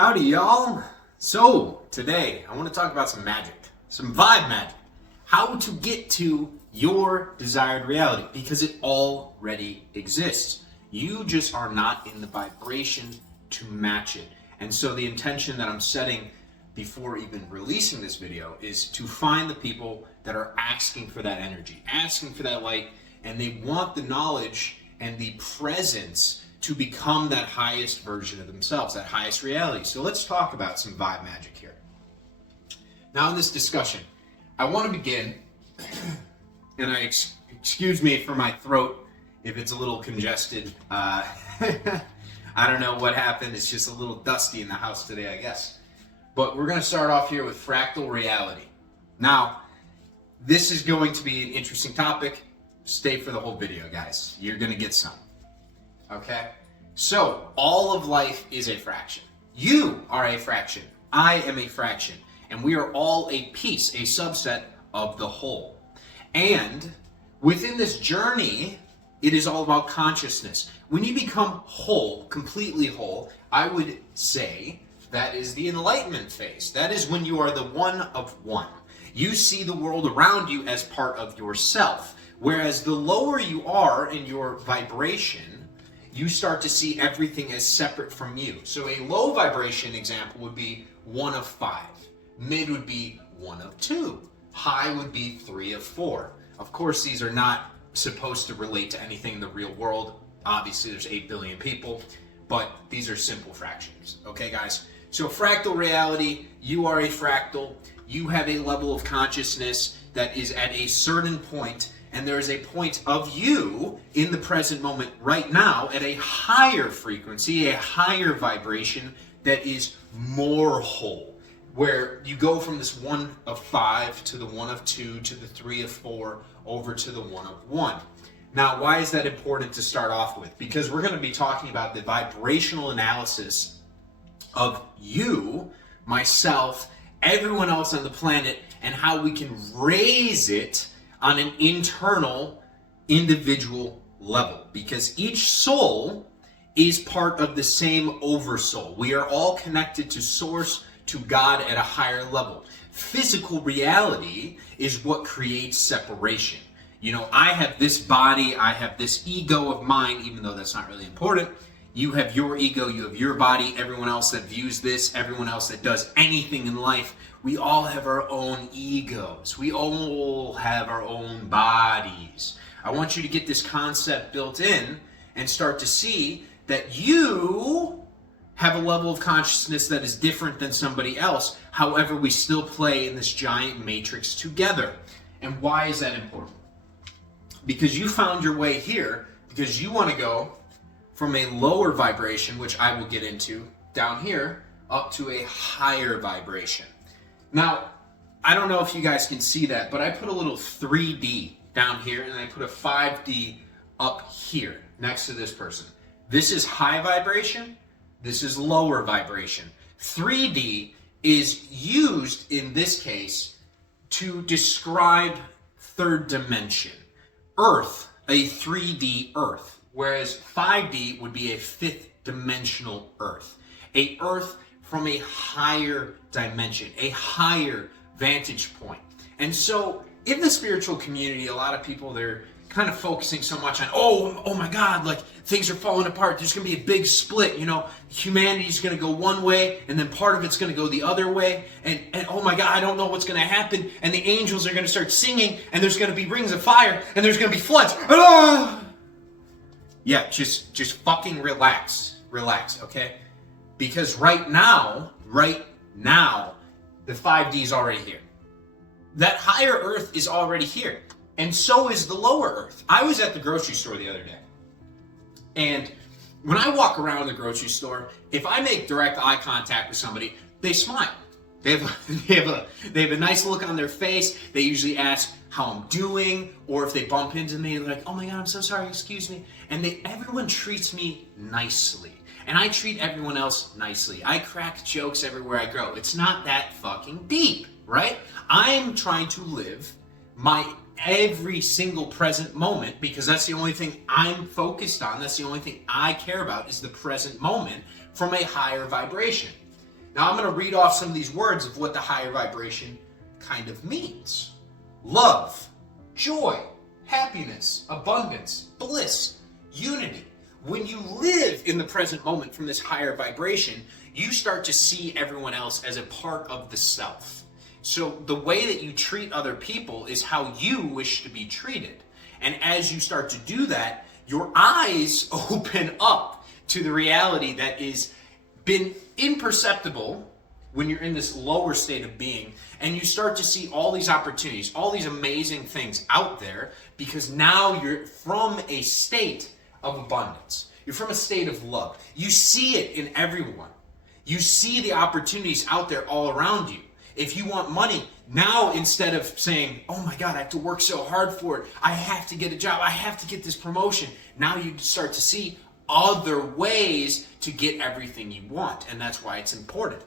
Howdy, y'all. So, today I want to talk about some magic, some vibe magic. How to get to your desired reality, because it already exists. You just are not in the vibration to match it. And so the intention that I'm setting before even releasing this video is to find the people that are asking for that energy, asking for that light, and they want the knowledge and the presence to become that highest version of themselves, that highest reality. So let's talk about some vibe magic here. Now in this discussion, I want to begin, and excuse me for my throat if it's a little congested. I don't know what happened. It's just a little dusty in the house today, I guess. But we're going to start off here with fractal reality. Now, this is going to be an interesting topic. Stay for the whole video, guys. You're going to get some. Okay? So, all of life is a fraction. You are a fraction. I am a fraction. And we are all a piece, a subset of the whole. And within this journey, it is all about consciousness. When you become whole, completely whole, I would say that is the enlightenment phase. That is when you are the one of one. You see the world around you as part of yourself. Whereas the lower you are in your vibration, you start to see everything as separate from you. So a low vibration example would be 1 of 5. Mid would be 1 of 2. High would be 3 of 4. Of course, these are not supposed to relate to anything in the real world. Obviously, there's 8 billion people, but these are simple fractions. Okay, guys? So fractal reality, you are a fractal. You have a level of consciousness that is at a certain point, and there is a point of you in the present moment right now at a higher frequency, a higher vibration that is more whole, where you go from this 1 of 5 to the 1 of 2 to the 3 of 4 over to the 1 of 1. Now, why is that important to start off with? Because we're going to be talking about the vibrational analysis of you, myself, everyone else on the planet, and how we can raise it on an internal, individual level. Because each soul is part of the same oversoul. We are all connected to Source, to God at a higher level. Physical reality is what creates separation. You know, I have this body, I have this ego of mine, even though that's not really important. You have your ego, you have your body, everyone else that views this, everyone else that does anything in life. We all have our own egos. We all have our own bodies. I want you to get this concept built in and start to see that you have a level of consciousness that is different than somebody else. However, we still play in this giant matrix together. And why is that important? Because you found your way here because you want to go from a lower vibration, which I will get into down here, up to a higher vibration. Now, I don't know if you guys can see that, but I put a little 3D down here and I put a 5D up here next to this person. This is high vibration. This is lower vibration. 3D is used in this case to describe third dimension. Earth, a 3D Earth, whereas 5D would be a fifth dimensional Earth. A Earth from a higher dimension, a higher vantage point. And so in the spiritual community, a lot of people, they're kind of focusing so much on, oh my God, like things are falling apart. There's going to be a big split. You know, humanity's going to go one way and then part of it's going to go the other way. And oh my God, I don't know what's going to happen. And the angels are going to start singing and there's going to be rings of fire and there's going to be floods. Ah! Yeah, just fucking relax, okay? Because right now, the 5D is already here. That higher Earth is already here. And so is the lower Earth. I was at the grocery store the other day. And when I walk around the grocery store, if I make direct eye contact with somebody, they smile. They have a nice look on their face. They usually ask how I'm doing, or if they bump into me, they're like, oh my God, I'm so sorry, excuse me. And everyone treats me nicely. And I treat everyone else nicely. I crack jokes everywhere I go. It's not that fucking deep, right? I'm trying to live my every single present moment because that's the only thing I'm focused on. That's the only thing I care about is the present moment from a higher vibration. Now I'm going to read off some of these words of what the higher vibration kind of means. Love, joy, happiness, abundance, bliss, unity. When you live in the present moment from this higher vibration, you start to see everyone else as a part of the self. So the way that you treat other people is how you wish to be treated. And as you start to do that, your eyes open up to the reality that is been imperceptible when you're in this lower state of being, and you start to see all these opportunities, all these amazing things out there, because now you're from a state of abundance. You're from a state of love. You see it in everyone. You see the opportunities out there all around you. If you want money, now instead of saying, oh my God, I have to work so hard for it, I have to get a job, I have to get this promotion, now you start to see other ways to get everything you want, and that's why it's important.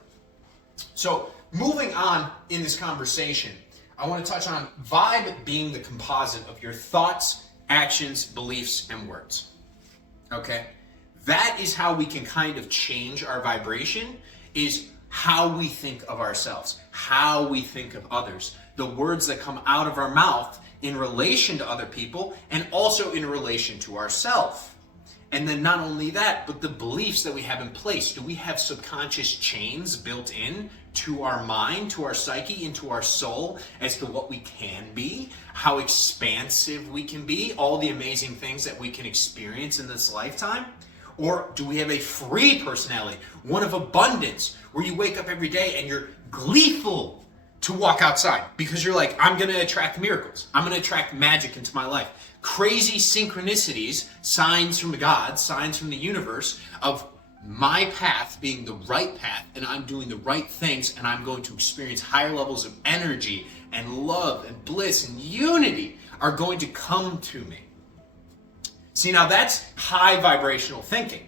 So moving on in this conversation, I want to touch on vibe being the composite of your thoughts, actions, beliefs, and words. Okay? That is how we can kind of change our vibration, is how we think of ourselves, how we think of others, the words that come out of our mouth in relation to other people, and also in relation to ourselves. And then not only that, but the beliefs that we have in place. Do we have subconscious chains built in to our mind, to our psyche, into our soul as to what we can be, how expansive we can be, all the amazing things that we can experience in this lifetime? Or do we have a free personality, one of abundance, where you wake up every day and you're gleeful to walk outside because you're like, I'm going to attract miracles. I'm going to attract magic into my life. Crazy synchronicities, signs from God, signs from the universe of my path being the right path, and I'm doing the right things, and I'm going to experience higher levels of energy and love and bliss and unity are going to come to me. See, now that's high vibrational thinking.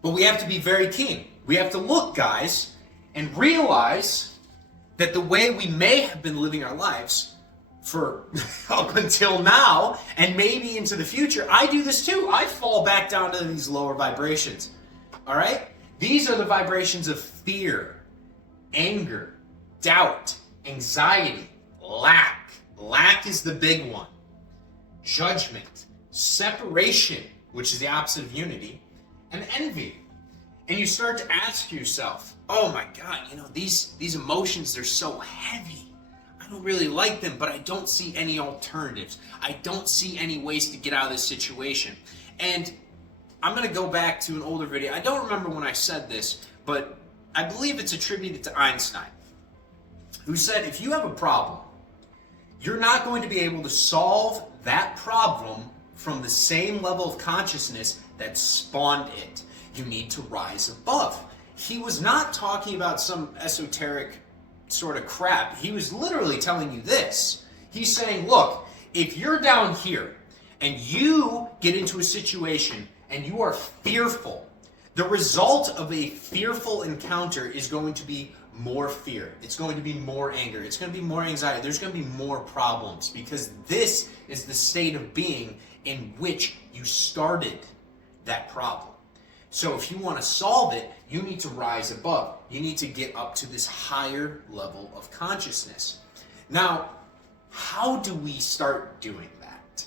But we have to be very keen. We have to look, guys, and realize that the way we may have been living our lives for up until now, and maybe into the future, I do this too. I fall back down to these lower vibrations. All right? These are the vibrations of fear, anger, doubt, anxiety, lack. Lack is the big one. Judgment, separation, which is the opposite of unity, and envy. And you start to ask yourself, oh my God, these emotions, they're so heavy. I don't really like them, but I don't see any alternatives. I don't see any ways to get out of this situation. And I'm going to go back to an older video. I don't remember when I said this, but I believe it's attributed to Einstein, who said if you have a problem, you're not going to be able to solve that problem from the same level of consciousness that spawned it. You need to rise above. He was not talking about some esoteric sort of crap. He was literally telling you this. He's saying, look, if you're down here and you get into a situation and you are fearful, the result of a fearful encounter is going to be more fear. It's going to be more anger. It's going to be more anxiety. There's going to be more problems because this is the state of being in which you started that problem. So if you want to solve it, you need to rise above. You need to get up to this higher level of consciousness. Now, how do we start doing that?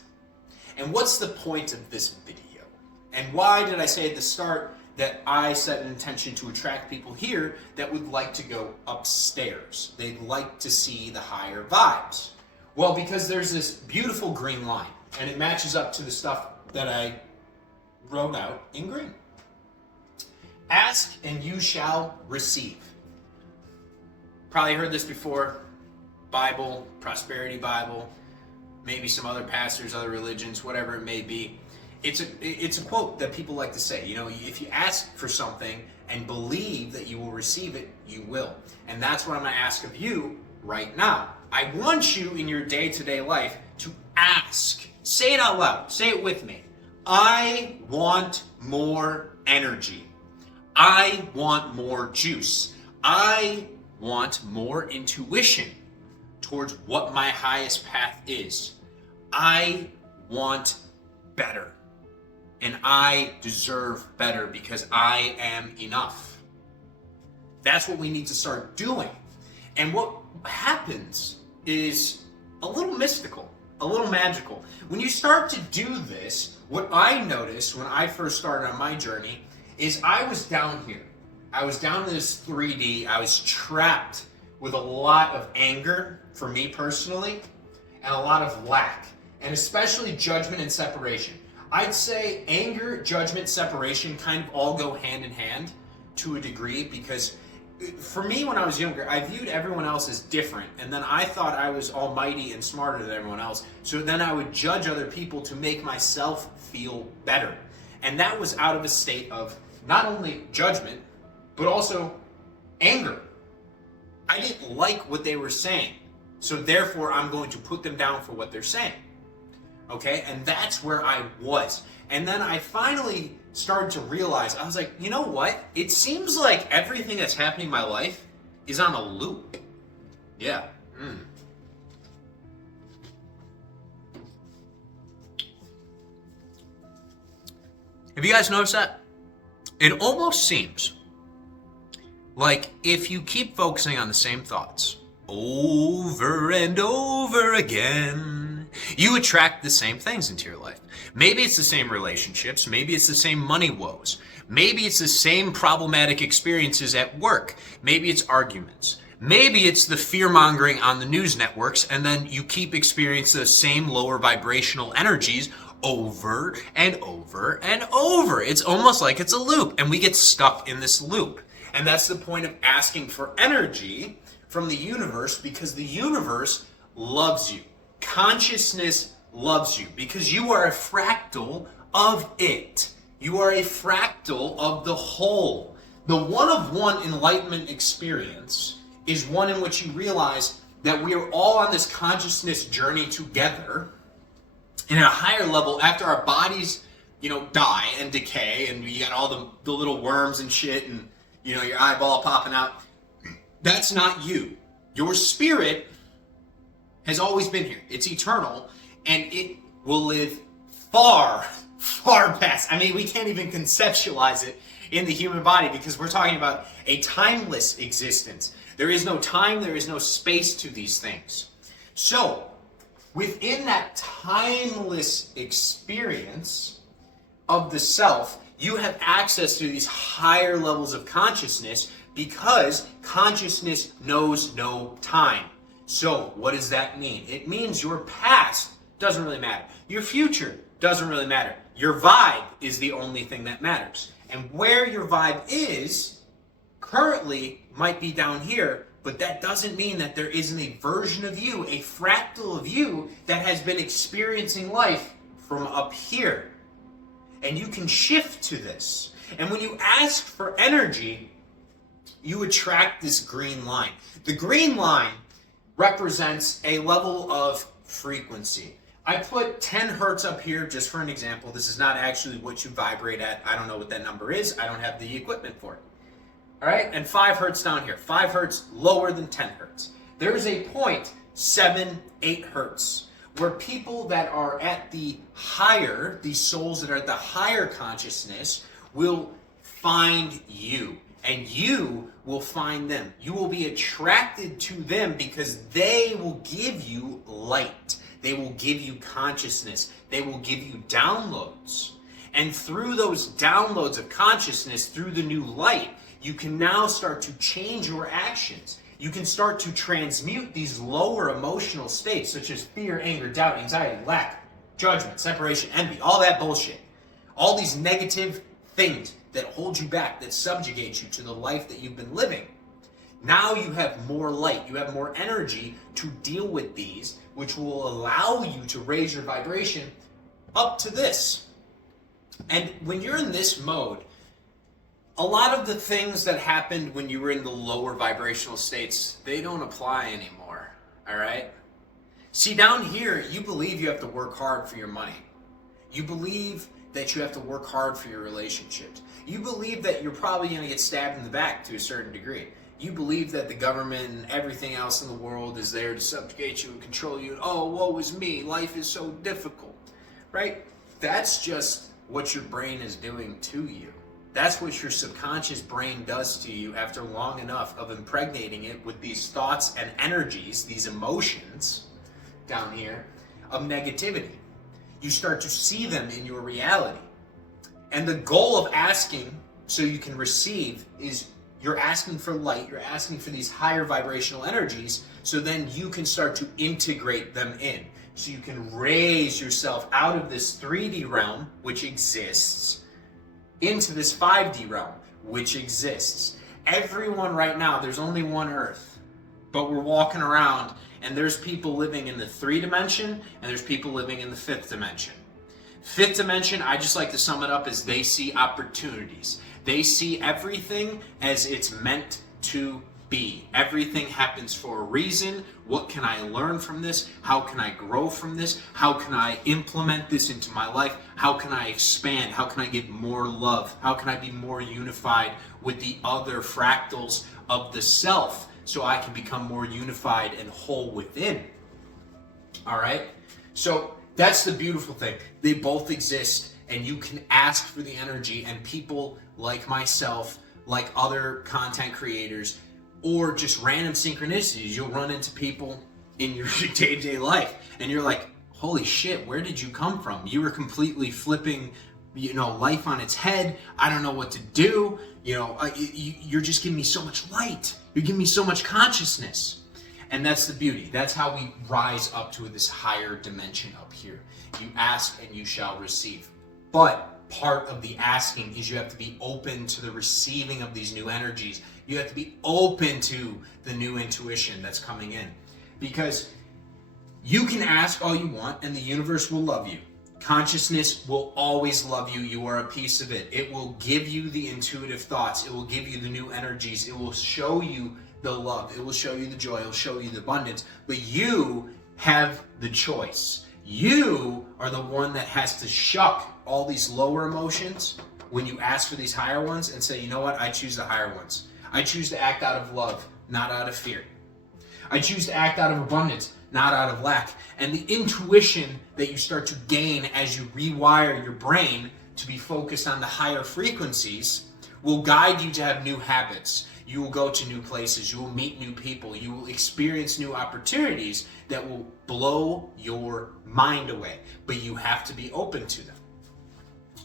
And what's the point of this video? And why did I say at the start that I set an intention to attract people here that would like to go upstairs? They'd like to see the higher vibes. Well, because there's this beautiful green line, and it matches up to the stuff that I wrote out in green. Ask and you shall receive. Probably heard this before. Bible, prosperity Bible, maybe some other pastors, other religions, whatever it may be. It's a quote that people like to say. If you ask for something and believe that you will receive it, you will. And that's what I'm going to ask of you right now. I want you in your day-to-day life to ask. Say it out loud. Say it with me. I want more energy. I want more juice. I want more intuition towards what my highest path is. I want better. And I deserve better because I am enough. That's what we need to start doing. And what happens is a little mystical, a little magical. When you start to do this, what I noticed when I first started on my journey is I was down here. I was down in this 3D. I was trapped with a lot of anger for me personally, and a lot of lack, and especially judgment and separation. I'd say anger, judgment, separation kind of all go hand in hand to a degree, because for me when I was younger, I viewed everyone else as different, and then I thought I was almighty and smarter than everyone else, so then I would judge other people to make myself feel better. And that was out of a state of not only judgment, but also anger. I didn't like what they were saying, so therefore I'm going to put them down for what they're saying. Okay, and that's where I was. And then I finally started to realize, I was like, you know what? It seems like everything that's happening in my life is on a loop. Yeah. Have you guys noticed that? It almost seems like if you keep focusing on the same thoughts over and over again, you attract the same things into your life. Maybe it's the same relationships, maybe it's the same money woes, maybe it's the same problematic experiences at work, maybe it's arguments, maybe it's the fear-mongering on the news networks, and then you keep experiencing the same lower vibrational energies over and over and over. It's almost like it's a loop, and we get stuck in this loop. And that's the point of asking for energy from the universe, because the universe loves you. Consciousness loves you because you are a fractal of it. You are a fractal of the whole. The one-of-one enlightenment experience is one in which you realize that we are all on this consciousness journey together. And at a higher level, after our bodies, die and decay, and you got all the little worms and shit, and your eyeball popping out, that's not you. Your spirit has always been here. It's eternal, and it will live far, far past. I mean, we can't even conceptualize it in the human body, because we're talking about a timeless existence. There is no time, there is no space to these things. So, within that timeless experience of the self, you have access to these higher levels of consciousness, because consciousness knows no time. So what does that mean? It means your past doesn't really matter. Your future doesn't really matter. Your vibe is the only thing that matters. And where your vibe is currently might be down here, but that doesn't mean that there isn't a version of you, a fractal of you, that has been experiencing life from up here. And you can shift to this. And when you ask for energy, you attract this green line. The green line represents a level of frequency. I put 10 hertz up here just for an example. This is not actually what you vibrate at. I don't know what that number is. I don't have the equipment for it. All right, and 5 hertz down here. 5 hertz lower than 10 hertz. There is a point 7-8 hertz where people that are at the higher, these souls that are at the higher consciousness, will find you. And you will find them. You will be attracted to them because they will give you light. They will give you consciousness. They will give you downloads. And through those downloads of consciousness, through the new light, you can now start to change your actions. You can start to transmute these lower emotional states, such as fear, anger, doubt, anxiety, lack, judgment, separation, envy, all that bullshit. All these negative things that hold you back, that subjugate you to the life that you've been living. Now you have more light, you have more energy to deal with these, which will allow you to raise your vibration up to this. And when you're in this mode, a lot of the things that happened when you were in the lower vibrational states, they don't apply anymore, all right? See, down here, you believe you have to work hard for your money. You believe that you have to work hard for your relationships. You believe that you're probably going to get stabbed in the back to a certain degree. You believe that the government and everything else in the world is there to subjugate you and control you. Oh, woe is me. Life is so difficult, right? That's just what your brain is doing to you. That's what your subconscious brain does to you after long enough of impregnating it with these thoughts and energies, these emotions down here of negativity. You start to see them in your reality. And the goal of asking so you can receive is you're asking for light, you're asking for these higher vibrational energies, so then you can start to integrate them in. So you can raise yourself out of this 3D realm, which exists, into this 5D realm, which exists. Everyone right now, there's only one Earth, but we're walking around and there's people living in the 3 dimension and there's people living in the 5th dimension. 5th dimension, I just like to sum it up as they see opportunities. They see everything as it's meant to be. Everything happens for a reason. What can I learn from this? How can I grow from this? How can I implement this into my life? How can I expand? How can I give more love? How can I be more unified with the other fractals of the self so I can become more unified and whole within? All right? So that's the beautiful thing. They both exist, and you can ask for the energy, and people like myself, like other content creators, or just random synchronicities, you'll run into people in your day-to-day life, and you're like, holy shit, where did you come from? You were completely flipping, life on its head. I don't know what to do. You're just giving me so much light. You're giving me so much consciousness. And that's the beauty. That's how we rise up to this higher dimension up here. You ask and you shall receive. But part of the asking is you have to be open to the receiving of these new energies. You have to be open to the new intuition that's coming in. Because you can ask all you want and the universe will love you. Consciousness will always love you. You are a piece of it. It will give you the intuitive thoughts. It will give you the new energies. It will show you the love. It will show you the joy. It will show you the abundance. But you have the choice. You are the one that has to shuck all these lower emotions when you ask for these higher ones and say, you know what? I choose the higher ones. I choose to act out of love, not out of fear. I choose to act out of abundance, not out of lack. And the intuition that you start to gain as you rewire your brain to be focused on the higher frequencies will guide you to have new habits. You will go to new places. You will meet new people. You will experience new opportunities that will blow your mind away. But you have to be open to them.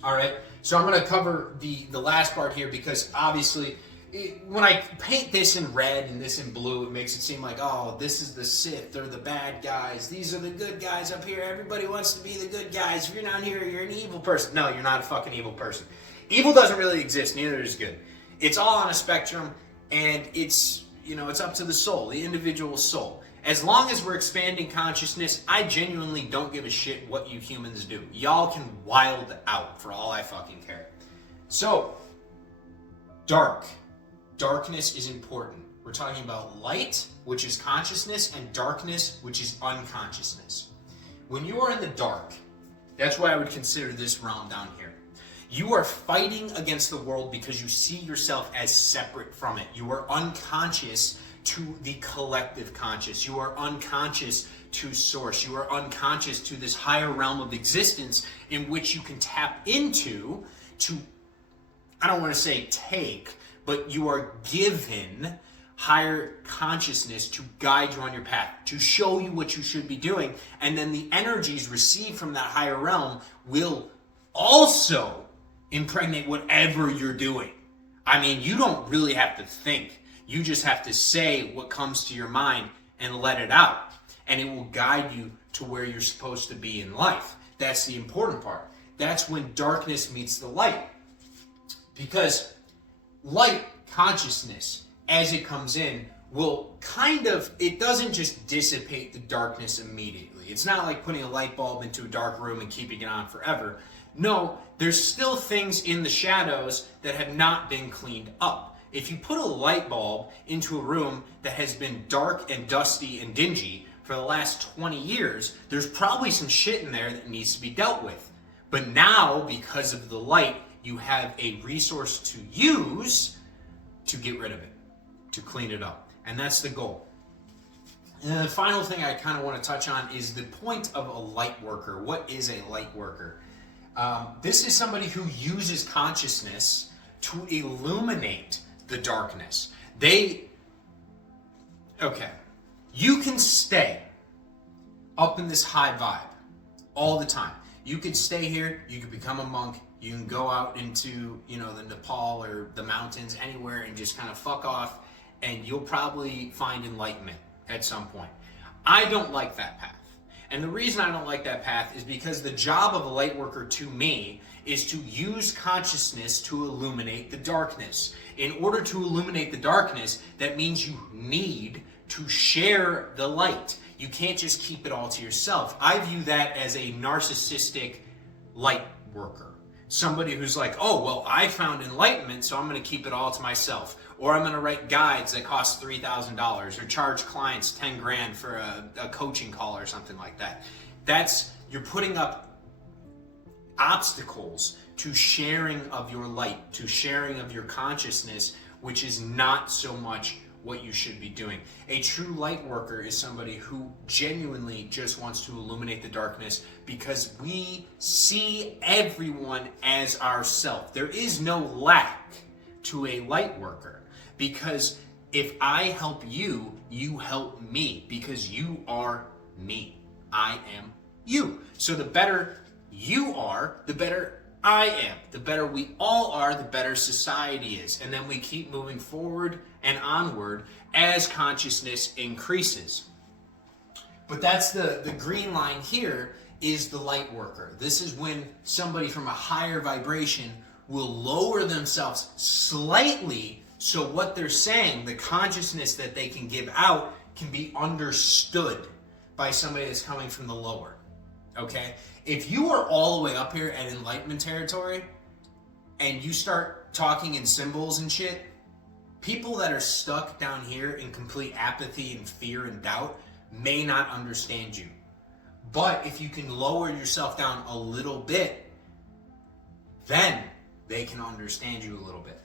All right, so I'm going to cover the last part here because obviously when I paint this in red and this in blue, it makes it seem like, oh, this is the Sith or the bad guys. These are the good guys up here. Everybody wants to be the good guys. If you're not here, you're an evil person. No, you're not a fucking evil person. Evil doesn't really exist. Neither is good. It's all on a spectrum, and it's up to the soul, the individual soul. As long as we're expanding consciousness, I genuinely don't give a shit what you humans do. Y'all can wild out for all I fucking care. So, darkness is important. We're talking about light, which is consciousness, and darkness, which is unconsciousness. When you are in the dark, that's why I would consider this realm down here. You are fighting against the world because you see yourself as separate from it. You are unconscious to the collective conscious. You are unconscious to source. You are unconscious to this higher realm of existence in which you can tap into to, I don't want to say take, but you are given higher consciousness to guide you on your path, to show you what you should be doing. And then the energies received from that higher realm will also impregnate whatever you're doing. I mean, you don't really have to think. You just have to say what comes to your mind and let it out. And it will guide you to where you're supposed to be in life. That's the important part. That's when darkness meets the light. Because light consciousness, as it comes in, will it doesn't just dissipate the darkness immediately. It's not like putting a light bulb into a dark room and keeping it on forever. No, there's still things in the shadows that have not been cleaned up. If you put a light bulb into a room that has been dark and dusty and dingy for the last 20 years, there's probably some shit in there that needs to be dealt with. But now, because of the light, you have a resource to use to get rid of it, to clean it up. And that's the goal. And the final thing I kind of want to touch on is the point of a light worker. What is a light worker? This is somebody who uses consciousness to illuminate the darkness. You can stay up in this high vibe all the time. You could stay here, you could become a monk, you can go out into, the Nepal or the mountains, anywhere, and just kind of fuck off, and you'll probably find enlightenment at some point. I don't like that path. And the reason I don't like that path is because the job of a light worker to me is to use consciousness to illuminate the darkness. In order to illuminate the darkness, that means you need to share the light. You can't just keep it all to yourself. I view that as a narcissistic light worker. Somebody who's like, oh, well, I found enlightenment, so I'm going to keep it all to myself. Or I'm going to write guides that cost $3,000 or charge clients 10 grand for a coaching call or something like that. You're putting up obstacles to sharing of your light, to sharing of your consciousness, which is not so much what you should be doing. A true light worker is somebody who genuinely just wants to illuminate the darkness, because we see everyone as ourself. There is no lack to a light worker, because if I help you, you help me, because you are me. I am you. So the better you are, the better I am. The better we all are, the better society is. And then we keep moving forward and onward as consciousness increases. But that's the green line here is the light worker. This is when somebody from a higher vibration will lower themselves slightly, so what they're saying, the consciousness that they can give out, can be understood by somebody that's coming from the lower. Okay? If you are all the way up here at enlightenment territory and you start talking in symbols and shit, people that are stuck down here in complete apathy and fear and doubt may not understand you. But if you can lower yourself down a little bit, then they can understand you a little bit.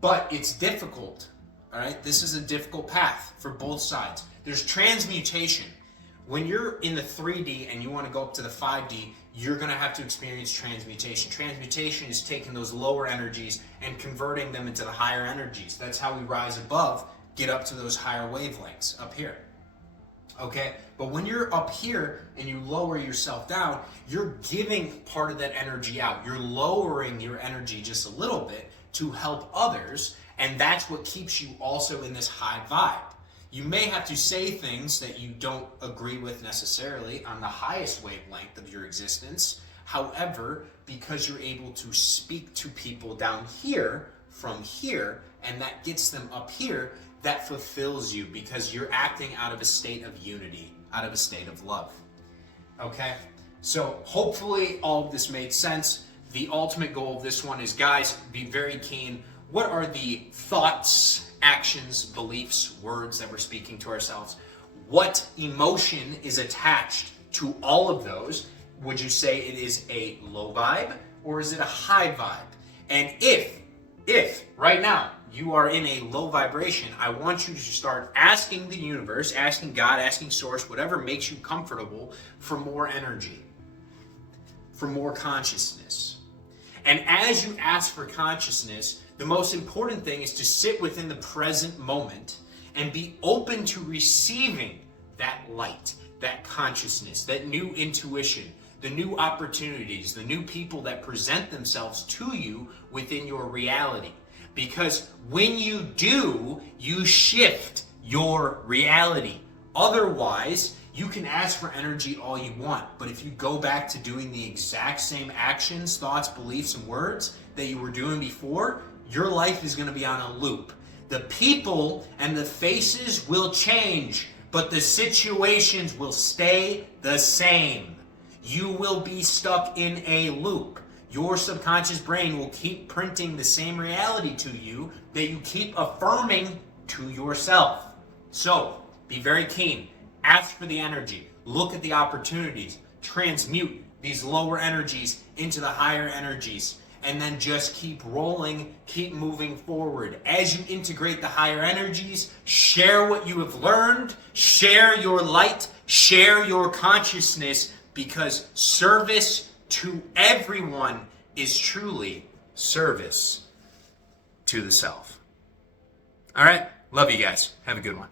But it's difficult, all right? This is a difficult path for both sides. There's transmutation. When you're in the 3D and you want to go up to the 5D, you're going to have to experience transmutation. Transmutation is taking those lower energies and converting them into the higher energies. That's how we rise above, get up to those higher wavelengths up here. Okay? But when you're up here and you lower yourself down, you're giving part of that energy out. You're lowering your energy just a little bit to help others, and that's what keeps you also in this high vibe. You may have to say things that you don't agree with necessarily on the highest wavelength of your existence. However, because you're able to speak to people down here from here, and that gets them up here, that fulfills you, because you're acting out of a state of unity, out of a state of love. Okay? So hopefully all of this made sense. The ultimate goal of this one is, guys, be very keen. What are the thoughts, actions, beliefs, words that we're speaking to ourselves? What emotion is attached to all of those? Would you say it is a low vibe or is it a high vibe? And if right now you are in a low vibration, I want you to start asking the universe, asking God, asking Source, whatever makes you comfortable, for more energy, for more consciousness. And as you ask for consciousness, the most important thing is to sit within the present moment and be open to receiving that light, that consciousness, that new intuition, the new opportunities, the new people that present themselves to you within your reality. Because when you do, you shift your reality. Otherwise, you can ask for energy all you want, but if you go back to doing the exact same actions, thoughts, beliefs, and words that you were doing before, your life is going to be on a loop. The people and the faces will change, but the situations will stay the same. You will be stuck in a loop. Your subconscious brain will keep printing the same reality to you that you keep affirming to yourself. So, be very keen. Ask for the energy. Look at the opportunities. Transmute these lower energies into the higher energies. And then just keep rolling, keep moving forward. As you integrate the higher energies, share what you have learned, share your light, share your consciousness, because service to everyone is truly service to the self. All right. Love you guys. Have a good one.